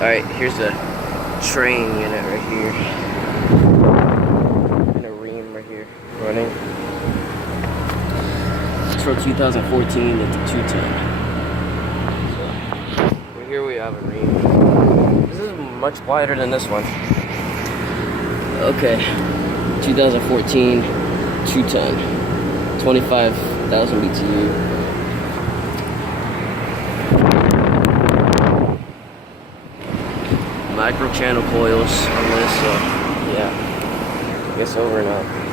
Alright, here's a Trane unit right here. And a Rheem right here running. It's from 2014, it's a 210. So, here we have a Rheem. This is much quieter than this one. Okay, 2014, 210. 25,000 BTU. Micro channel coils on this, so yeah, I guess over and out.